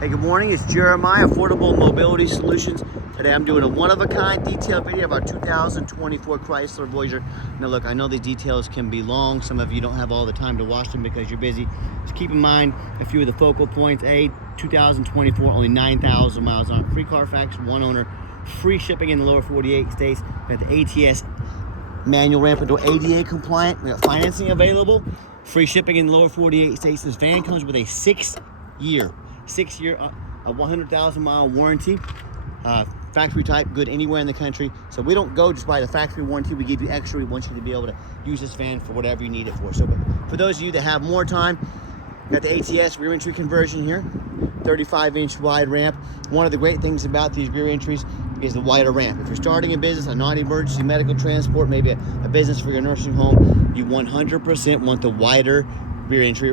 Hey, good morning. It's Jeremiah, Affordable Mobility Solutions. Today I'm doing a one-of-a-kind detailed video of our 2024 Chrysler Voyager. Now look, I know these details can be long. Some of you don't have all the time to watch them because you're busy. Just keep in mind a few of the focal points. 2024, only 9,000 miles on it. Free Carfax, one owner. Free shipping in the lower 48 states. We have the ATS manual ramp into ADA compliant. We have financing available. Free shipping in the lower 48 states. This van comes with a six-year, a 100,000 mile warranty. Factory type, good anywhere in the country. So we don't go just by the factory warranty. We give you extra. We want you to be able to use this van for whatever you need it for. So but for those of you that have more time, got the ATS rear entry conversion here, 35-inch wide ramp. One of the great things about these rear entries is the wider ramp. If you're starting a business, a non-emergency medical transport, maybe a business for your nursing home, you 100% want the wider rear entry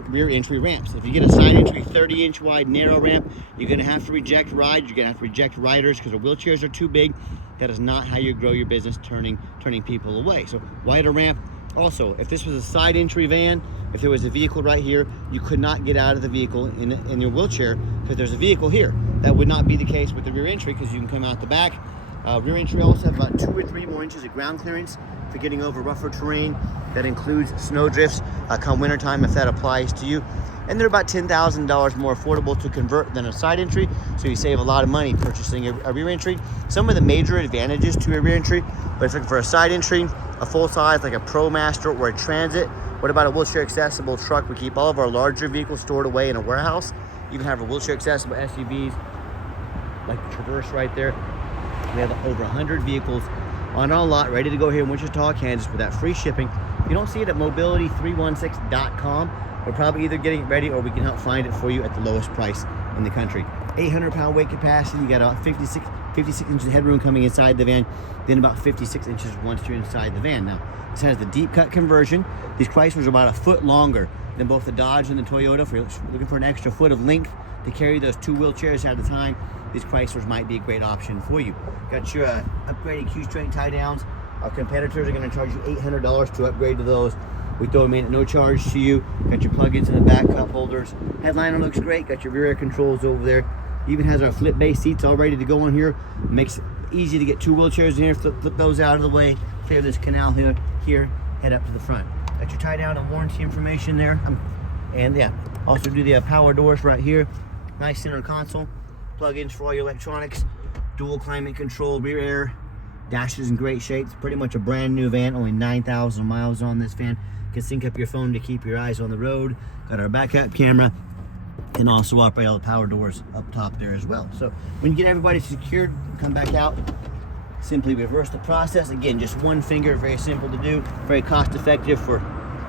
ramps. If you get a side entry 30-inch wide narrow ramp, you're going to have to reject rides. You're going to have to reject riders because the wheelchairs are too big. That is not how you grow your business, turning people away. So wider ramp. Also, if this was a side entry van, if there was a vehicle right here, you could not get out of the vehicle in your wheelchair because there's a vehicle here. That would not be the case with the rear entry because you can come out the back. Rear entry also have about 2 or 3 more inches of ground clearance for getting over rougher terrain. That includes snow drifts come wintertime if that applies to you. And they're about $10,000 more affordable to convert than a side entry, so you save a lot of money purchasing a rear entry. Some of the major advantages to a rear entry, but if you're looking for a side entry, a full size like a ProMaster or a Transit, what about a wheelchair accessible truck? We keep all of our larger vehicles stored away in a warehouse. You can have a wheelchair accessible SUVs like the Traverse right there. We have over 100 vehicles on our lot ready to go here in Wichita, Kansas with that free shipping. If you don't see it at mobility316.com, we're probably either getting it ready or we can help find it for you at the lowest price in the country. 800-pound weight capacity. You got about 56 inches of headroom coming inside the van, then about 56 inches once you're inside the van. Now, this has the deep cut conversion. These Chryslers are about a foot longer than both the Dodge and the Toyota. If you're looking for an extra foot of length to carry those 2 wheelchairs at a time, these Chryslers might be a great option for you. Got your upgraded Q-straight tie downs. Our competitors are going to charge you $800 to upgrade to those. We throw them in at no charge to you. Got your plug-ins in the back, cup holders. Headliner looks great. Got your rear air controls over there. Even has our flip base seats all ready to go in here. Makes it easy to get 2 wheelchairs in here. Flip those out of the way. Clear this canal here. Head up to the front. Got your tie down and warranty information there. And yeah, also do the power doors right here. Nice center console. Plug-ins for all your electronics. Dual climate control, rear air. Dash is in great shape. It's pretty much a brand new van. Only 9,000 miles on this van. You can sync up your phone to keep your eyes on the road. Got our backup camera. And also operate all the power doors up top there as well. So when you get everybody secured, come back out. Simply reverse the process. Again, just one finger, very simple to do. Very cost effective for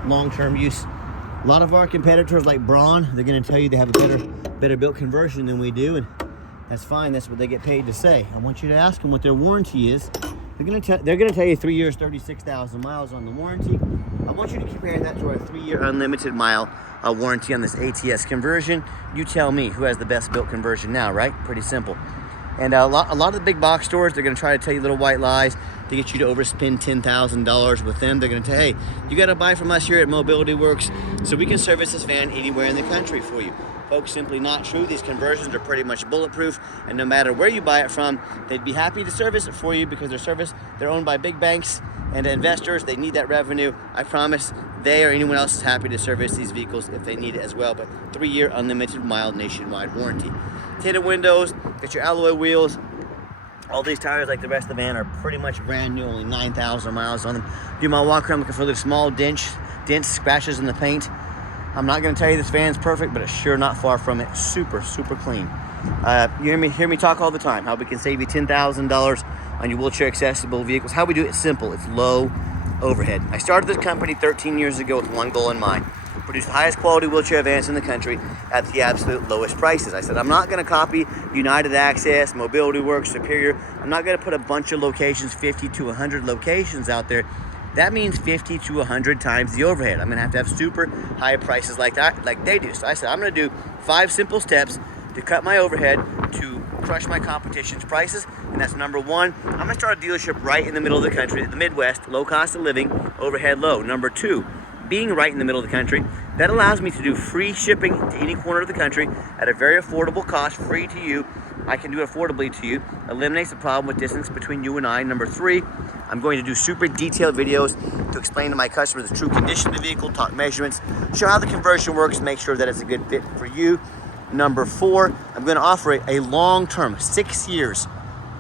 long-term use. A lot of our competitors like Braun, they're gonna tell you they have a better built conversion than we do. And that's fine, that's what they get paid to say. I want you to ask them what their warranty is. They're gonna tell you 3 years, 36,000 miles on the warranty. I want you to compare that to our 3-year unlimited mile warranty on this ATS conversion. You tell me who has the best built conversion now, right? Pretty simple. And a lot of the big box stores, they're gonna try to tell you little white lies to get you to overspend $10,000 with them. They're gonna tell you, hey, you gotta buy from us here at Mobility Works so we can service this van anywhere in the country for you. Folks, simply not true. These conversions are pretty much bulletproof, and no matter where you buy it from, they'd be happy to service it for you because they're owned by big banks and investors. They need that revenue. I promise they or anyone else is happy to service these vehicles if they need it as well. But 3-year unlimited mile nationwide warranty. Tinted windows, got your alloy wheels. All these tires, like the rest of the van, are pretty much brand new, only 9,000 miles on them. Do my walk around looking for the small dents, scratches in the paint. I'm not going to tell you this van's perfect, but it's sure not far from it. Super, super clean. You hear me talk all the time, how we can save you $10,000 on your wheelchair accessible vehicles. How we do it is simple. It's low overhead. I started this company 13 years ago with one goal in mind: produce the highest quality wheelchair vans in the country at the absolute lowest prices. I said, I'm not going to copy United Access, Mobility Works, Superior. I'm not going to put a bunch of locations, 50 to 100 locations out there. That means 50 to 100 times the overhead. I'm going to have super high prices like that, like they do. So I said, I'm going to do 5 simple steps to cut my overhead, to crush my competition's prices. And that's number 1, I'm going to start a dealership right in the middle of the country, the Midwest, low cost of living, overhead low. Number 2, being right in the middle of the country That allows me to do free shipping to any corner of the country at a very affordable cost, free to you. I can do it affordably to you. Eliminates the problem with distance between you and I. Number 3, I'm going to do super detailed videos to explain to my customers the true condition of the vehicle, talk measurements, show how the conversion works, make sure that it's a good fit for you. Number 4, I'm going to offer a long-term, 6 years,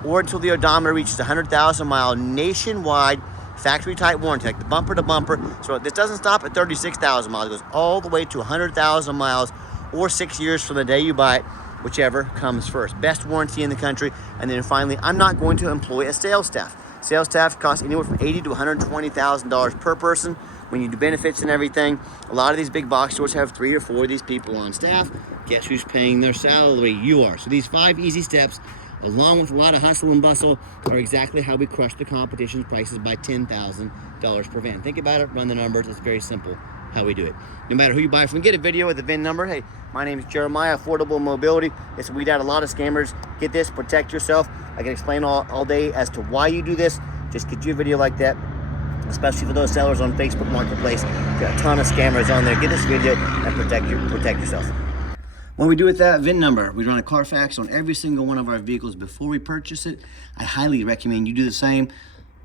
or until the odometer reaches 100,000 mile nationwide factory type warranty, like the bumper to bumper. So this doesn't stop at 36,000 miles. It goes all the way to 100,000 miles or 6 years from the day you buy it, whichever comes first. Best warranty in the country. And then finally, I'm not going to employ a sales staff. Sales staff costs anywhere from $80,000 to $120,000 per person. When you do benefits and everything, a lot of these big box stores have 3 or 4 of these people on staff. Guess who's paying their salary? You are. So these 5 easy steps, along with a lot of hustle and bustle, are exactly how we crush the competition's prices by $10,000 per van. Think about it, run the numbers. It's very simple how we do it. No matter who you buy from, get a video with the VIN number. Hey, my name is Jeremiah, Affordable Mobility. It's weed out a lot of scammers. Get this, protect yourself. I can explain all day as to why you do this. Just get you a video like that, especially for those sellers on Facebook Marketplace. Got a ton of scammers on there. Get this video and protect yourself. When we do with that VIN number, we run a Carfax on every single one of our vehicles before we purchase it. I highly recommend you do the same.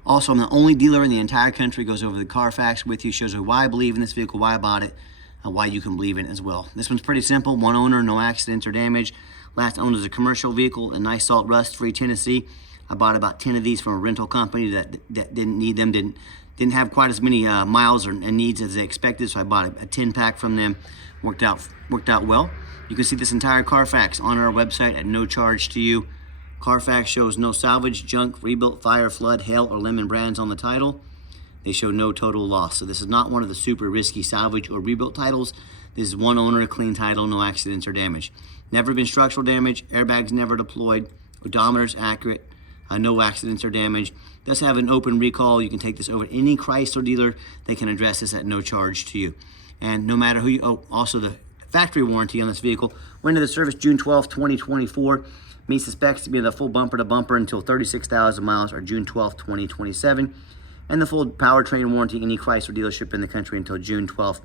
Also, I'm the only dealer in the entire country goes over the Carfax with you, shows you why I believe in this vehicle, why I bought it, and why you can believe in it as well. This one's pretty simple. 1 owner, no accidents or damage. Last owned is a commercial vehicle in nice salt rust-free Tennessee. I bought about 10 of these from a rental company that didn't need them, didn't have quite as many miles and needs as they expected, so I bought a 10-pack from them. Worked out well. You can see this entire Carfax on our website at no charge to you. Carfax shows no salvage, junk, rebuilt, fire, flood, hail, or lemon brands on the title. They show no total loss. So this is not one of the super risky salvage or rebuilt titles. This is 1 owner, clean title, no accidents or damage. Never been structural damage, airbags never deployed, odometer's accurate, no accidents or damage. Does have an open recall. You can take this over to any Chrysler dealer. They can address this at no charge to you. And no matter who you, also the factory warranty on this vehicle went into the service June 12th, 2024. Meets the specs to be the full bumper to bumper until 36,000 miles or June 12th, 2027. And the full powertrain warranty any Chrysler dealership in the country until June 12th,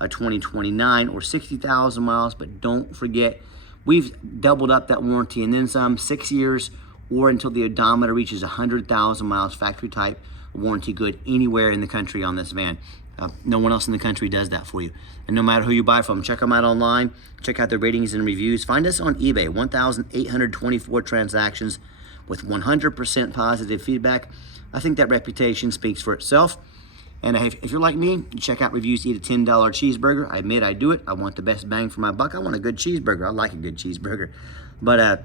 2029 or 60,000 miles. But don't forget, we've doubled up that warranty and then some, 6 years or until the odometer reaches 100,000 miles, factory type warranty good anywhere in the country on this van. No one else in the country does that for you. And no matter who you buy from, check them out online, check out their ratings and reviews. Find us on eBay, 1,824 transactions with 100% positive feedback. I think that reputation speaks for itself. And if you're like me, you check out reviews to eat a $10 cheeseburger. I admit I do it. I want the best bang for my buck. I want a good cheeseburger. I like a good cheeseburger. But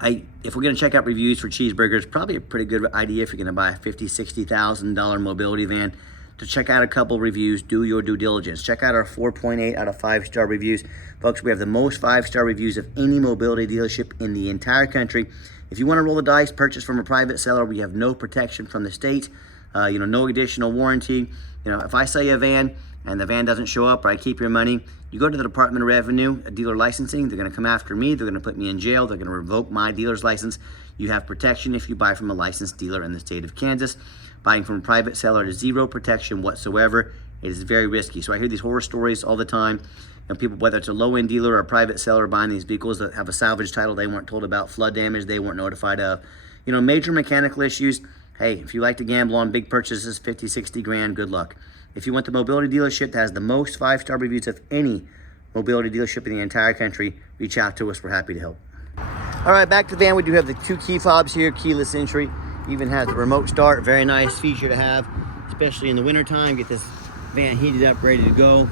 if we're gonna check out reviews for cheeseburgers, probably a pretty good idea if you're gonna buy a $50,000, $60,000 mobility van, to check out a couple reviews, do your due diligence. Check out our 4.8 out of 5-star reviews. Folks, we have the most 5-star reviews of any mobility dealership in the entire country. If you wanna roll the dice, purchase from a private seller, we have no protection from the state, no additional warranty. If I sell you a van and the van doesn't show up or I keep your money, you go to the Department of Revenue, a dealer licensing, they're gonna come after me, they're gonna put me in jail, they're gonna revoke my dealer's license. You have protection if you buy from a licensed dealer in the state of Kansas. Buying from a private seller is zero protection whatsoever. It is very risky. So I hear these horror stories all the time. People, whether it's a low-end dealer or a private seller buying these vehicles that have a salvage title they weren't told about, flood damage they weren't notified of, major mechanical issues. Hey, if you like to gamble on big purchases, 50, 60 grand, good luck. If you want the mobility dealership that has the most 5-star reviews of any mobility dealership in the entire country, reach out to us. We're happy to help. All right, back to the van. We do have the 2 key fobs here, keyless entry. Even has the remote start, very nice feature to have, especially in the winter time. Get this van heated up, ready to go.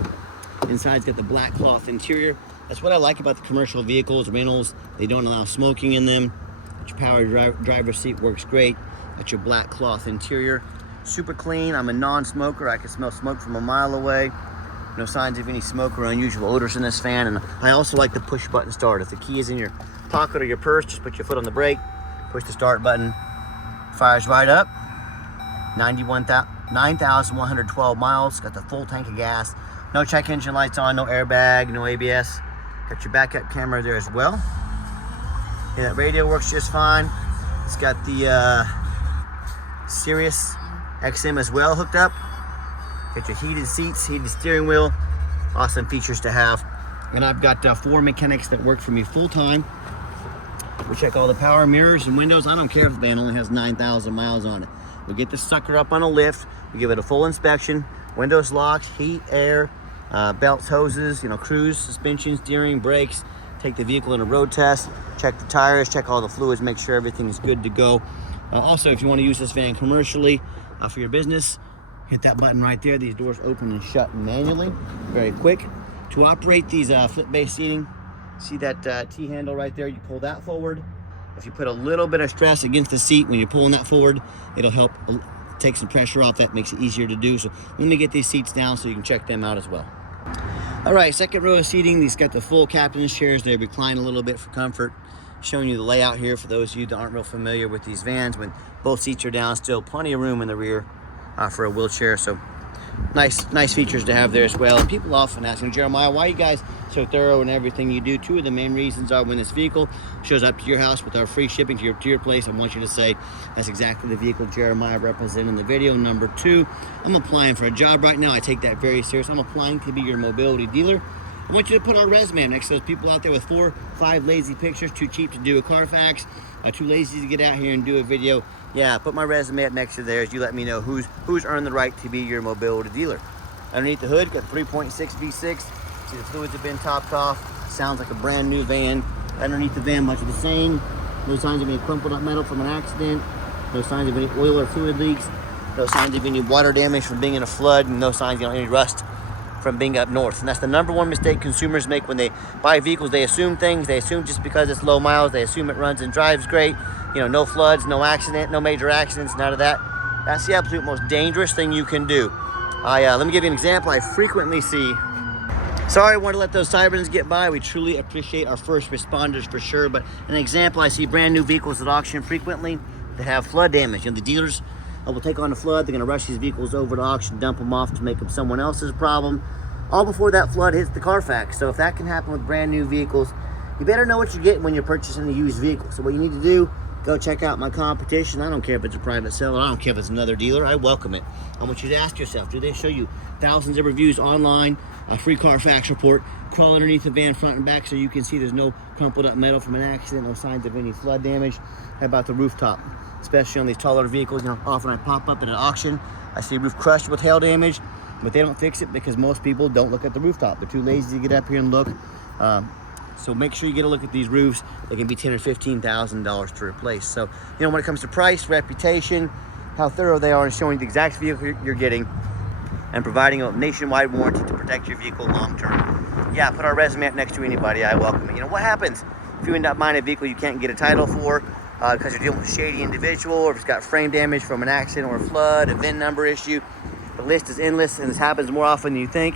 Inside's got the black cloth interior. That's what I like about the commercial vehicles, rentals. They don't allow smoking in them. Your power driver's seat works great. Got your black cloth interior. Super clean. I'm a non-smoker. I can smell smoke from a mile away. No signs of any smoke or unusual odors in this fan. And I also like the push button start. If the key is in your pocket or your purse, just put your foot on the brake, push the start button. Fires right up. 9,112 miles. Got the full tank of gas. No check engine lights on, no airbag, no ABS. Got your backup camera there as well. Yeah, that radio works just fine. It's got the Sirius XM as well hooked up. Got your heated seats, heated steering wheel. Awesome features to have. And I've got 4 mechanics that work for me full time. We check all the power, mirrors, and windows. I don't care if the van only has 9,000 miles on it. We get the sucker up on a lift. We give it a full inspection. Windows locked, heat, air, belts, hoses, cruise, suspension, steering, brakes. Take the vehicle in a road test. Check the tires, check all the fluids, make sure everything is good to go. Also, if you want to use this van commercially for your business, hit that button right there. These doors open and shut manually, very quick. To operate these flip-based seating, see that T-handle right there? You pull that forward. If you put a little bit of stress against the seat when you're pulling that forward, it'll help take some pressure off. That makes it easier to do. So let me get these seats down so you can check them out as well. All right, second row of seating. These got the full captain's chairs. They recline a little bit for comfort. Showing you the layout here for those of you that aren't real familiar with these vans. When both seats are down, still plenty of room in the rear for a wheelchair. So nice features to have there as well. And people often ask me, Jeremiah, why are you guys so thorough in everything you do? 2 of the main reasons are when this vehicle shows up to your house with our free shipping to your place, I want you to say that's exactly the vehicle Jeremiah represented in the video. Number 2, I'm applying for a job right now. I take that very serious. I'm applying to be your mobility dealer. I want you to put our resume next to those people out there with 4, 5 lazy pictures, too cheap to do a Carfax, too lazy to get out here and do a video. Yeah, put my resume up next to theirs. You let me know who's earned the right to be your mobility dealer. Underneath the hood, got 3.6 V6. See the fluids have been topped off. Sounds like a brand new van. Underneath the van, much of the same. No signs of any crumpled up metal from an accident. No signs of any oil or fluid leaks. No signs of any water damage from being in a flood. And no signs of any rust from being up north. And that's the #1 mistake consumers make when they buy vehicles. They assume things. They assume just because it's low miles, they assume it runs and drives great. No floods, no accident, no major accidents, none of that. That's the absolute most dangerous thing you can do. Let me give you an example. I frequently see, sorry, I wanted to let those sirens get by. We truly appreciate our first responders for sure. But an example, I see brand new vehicles at auction frequently that have flood damage. The dealers will take on the flood. They're going to rush these vehicles over to auction, dump them off to make them someone else's problem, all before that flood hits the Carfax. So if that can happen with brand new vehicles, you better know what you're getting when you're purchasing a used vehicle. So what you need to do, go check out my competition. I don't care if it's a private seller. I don't care if it's another dealer. I welcome it. I want you to ask yourself, do they show you thousands of reviews online, a free Carfax report, crawl underneath the van front and back so you can see there's no crumpled up metal from an accident, no signs of any flood damage? How about the rooftop? Especially on these taller vehicles, often I pop up at an auction, I see roof crushed with hail damage, but they don't fix it because most people don't look at the rooftop. They're too lazy to get up here and look. So make sure you get a look at these roofs. They can be $10,000 or $15,000 to replace. So, when it comes to price, reputation, how thorough they are in showing the exact vehicle you're getting and providing a nationwide warranty to protect your vehicle long term. Yeah, put our resume up next to anybody. I welcome it. What happens if you end up buying a vehicle you can't get a title for because you're dealing with a shady individual, or if it's got frame damage from an accident or a flood, a VIN number issue? The list is endless, and this happens more often than you think.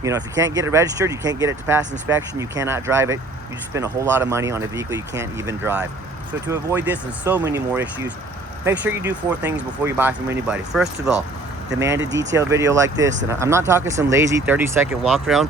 If you can't get it registered, you can't get it to pass inspection, you cannot drive it. You just spend a whole lot of money on a vehicle you can't even drive. So to avoid this and so many more issues, make sure you do 4 things before you buy from anybody. First of all, demand a detailed video like this. And I'm not talking some lazy 30-second walk around.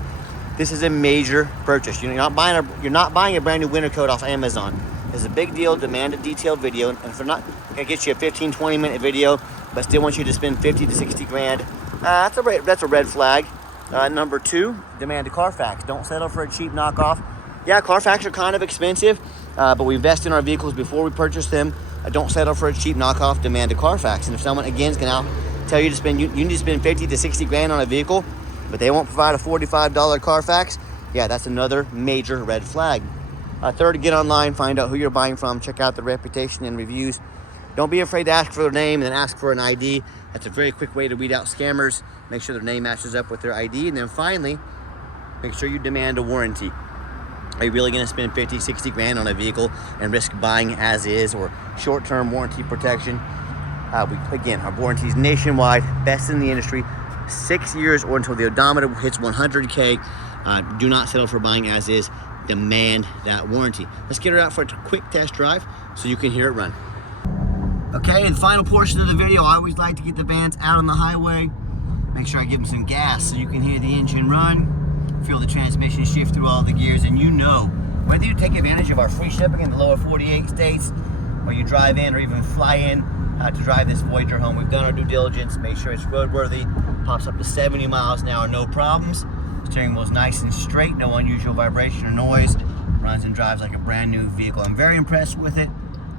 This is a major purchase. You're not buying a brand new winter coat off Amazon. It's a big deal. Demand a detailed video. And if we're not gonna get you a 15-20 minute video, but still want you to spend 50 to 60 grand, that's a red flag. Number 2, demand a Carfax. Don't settle for a cheap knockoff. Yeah, Carfax are kind of expensive, but we invest in our vehicles before we purchase them. Don't settle for a cheap knockoff. Demand a Carfax. And if someone again is going to tell you to spend, you need to spend 50 to 60 grand on a vehicle, but they won't provide a $45 Carfax, yeah, that's another major red flag. Third, get online, find out who you're buying from, check out the reputation and reviews. Don't be afraid to ask for their name and then ask for an ID. That's a very quick way to weed out scammers. Make sure their name matches up with their ID. And then finally, make sure you demand a warranty. Are you really going to spend 50, 60 grand on a vehicle and risk buying as is or short-term warranty protection? Again, our warranty is nationwide, best in the industry, 6 years or until the odometer hits 100K. Do not settle for buying as is. Demand that warranty. Let's get her out for a quick test drive so you can hear it run. Okay, in the final portion of the video, I always like to get the vans out on the highway. Make sure I give them some gas so you can hear the engine run, feel the transmission shift through all the gears, and whether you take advantage of our free shipping in the lower 48 states, or you drive in or even fly in to drive this Voyager home, we've done our due diligence, make sure it's roadworthy, pops up to 70 miles an hour, no problems. Steering wheel's nice and straight, no unusual vibration or noise. Runs and drives like a brand new vehicle. I'm very impressed with it.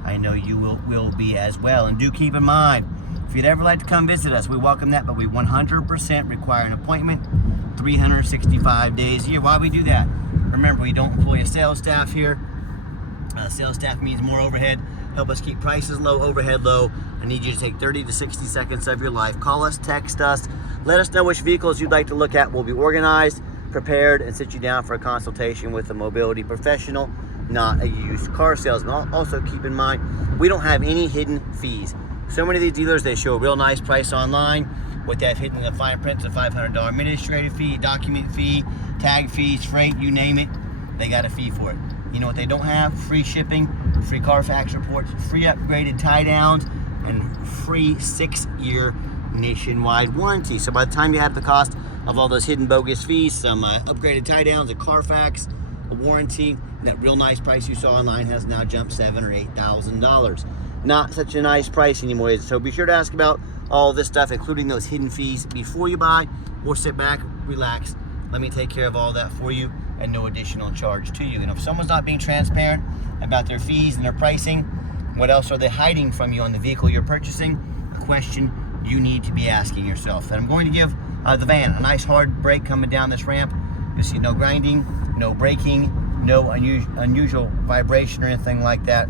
I know you will be as well. And do keep in mind, if you'd ever like to come visit us, we welcome that, but we 100% require an appointment 365 days a year. Why we do that? Remember, we don't employ a sales staff here. Sales staff means more overhead. Help us keep prices low, overhead low. I need you to take 30 to 60 seconds of your life. Call us, text us, let us know which vehicles you'd like to look at. We'll be organized, prepared, and sit you down for a consultation with a mobility professional, not a used car salesman. Also keep in mind, we don't have any hidden fees. So many of these dealers, they show a real nice price online. What they have hidden in the fine print is a $500 administrative fee, document fee, tag fees, freight, you name it, they got a fee for it. You know what they don't have? Free shipping, free Carfax reports, free upgraded tie downs, and free 6-year nationwide warranty. So by the time you add the cost of all those hidden bogus fees, some upgraded tie downs, a Carfax, a warranty, that real nice price you saw online has now jumped $7,000 or $8,000. Not such a nice price anymore. So be sure to ask about all this stuff, including those hidden fees, before you buy, or sit back, relax, let me take care of all that for you, and no additional charge to you. And if someone's not being transparent about their fees and their pricing, what else are they hiding from you on the vehicle you're purchasing? A question you need to be asking yourself. And I'm going to give the van a nice hard brake coming down this ramp. You see no grinding, no braking, no unusual vibration or anything like that.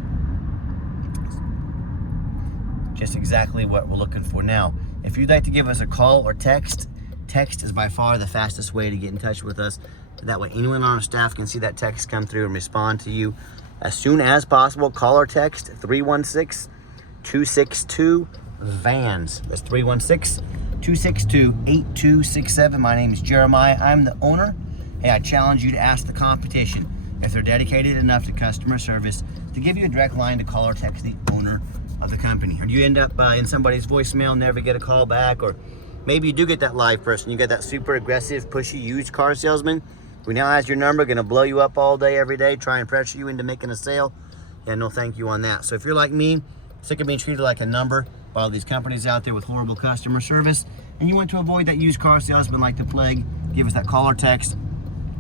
Just exactly what we're looking for. Now, if you'd like to give us a call or text is by far the fastest way to get in touch with us. That way anyone on our staff can see that text come through and respond to you as soon as possible. Call or text 316-262-VANS. That's 316-262-8267. My name is Jeremiah. I'm the owner, and I challenge you to ask the competition if they're dedicated enough to customer service to give you a direct line to call or text the owner of the company. Or you end up in somebody's voicemail, never get a call back, or maybe you do get that live person. You get that super aggressive, pushy used car salesman who now has your number, gonna blow you up all day, every day, try and pressure you into making a sale. Yeah, no thank you on that. So if you're like me, sick of being treated like a number by all these companies out there with horrible customer service, and you want to avoid that used car salesman like the plague, give us that call or text.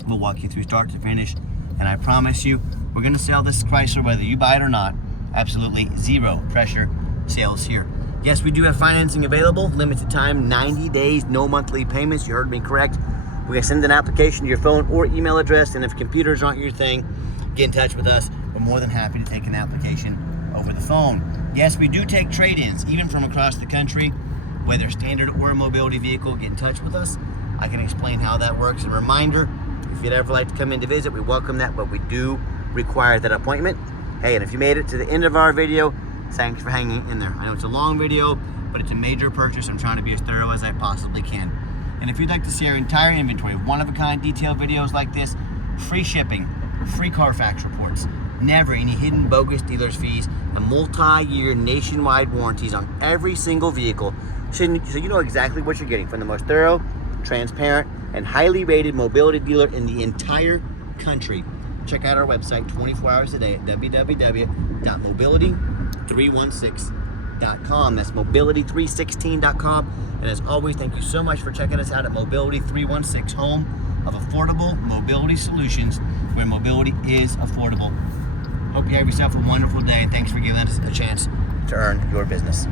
We'll walk you through start to finish. And I promise you, we're gonna sell this Chrysler whether you buy it or not. Absolutely zero pressure sales here. Yes, we do have financing available, limited time, 90 days, no monthly payments. You heard me correct. We can send an application to your phone or email address, and if computers aren't your thing, get in touch with us. We're more than happy to take an application over the phone. Yes, we do take trade-ins, even from across the country, whether standard or a mobility vehicle. Get in touch with us. I can explain how that works. A reminder, if you'd ever like to come in to visit, we welcome that, but we do require that appointment. Hey, and if you made it to the end of our video, thanks for hanging in there. I know it's a long video, but it's a major purchase. I'm trying to be as thorough as I possibly can. And if you'd like to see our entire inventory, one-of-a-kind detailed videos like this, free shipping, free Carfax reports, never any hidden bogus dealer's fees, and multi-year nationwide warranties on every single vehicle, so you know exactly what you're getting from the most thorough, transparent, and highly rated mobility dealer in the entire country. Check out our website 24 hours a day at www.mobility316.com. That's mobility316.com. And as always, thank you so much for checking us out at Mobility 316, home of affordable mobility solutions, where mobility is affordable. Hope you have yourself a wonderful day, and thanks for giving us a chance to earn your business.